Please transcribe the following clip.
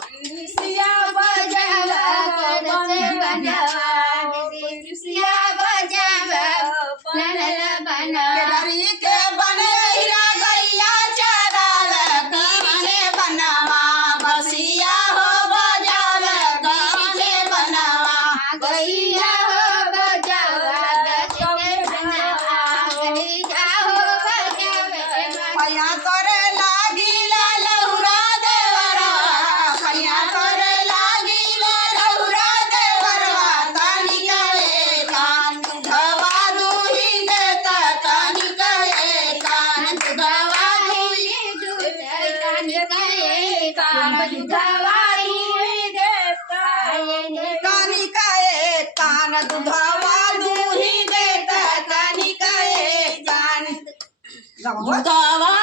सिया बजावा बनल बनवा सिया बजावा बनल बनवा केदारी के बनैरा गैया चराल कीचे बनवा बसिया हो बजाल कीचे बनवा गैया हो बजावा गचे बनवा गैया हो बजावा पैया करे लागिल लहुरा देवरवा पैया करे लागिल लहुरा देवरवा तनिका कान धवा दुही देता तनिका कान धवा दुही तनिका कान धवा दुही देता तनिका कान धवा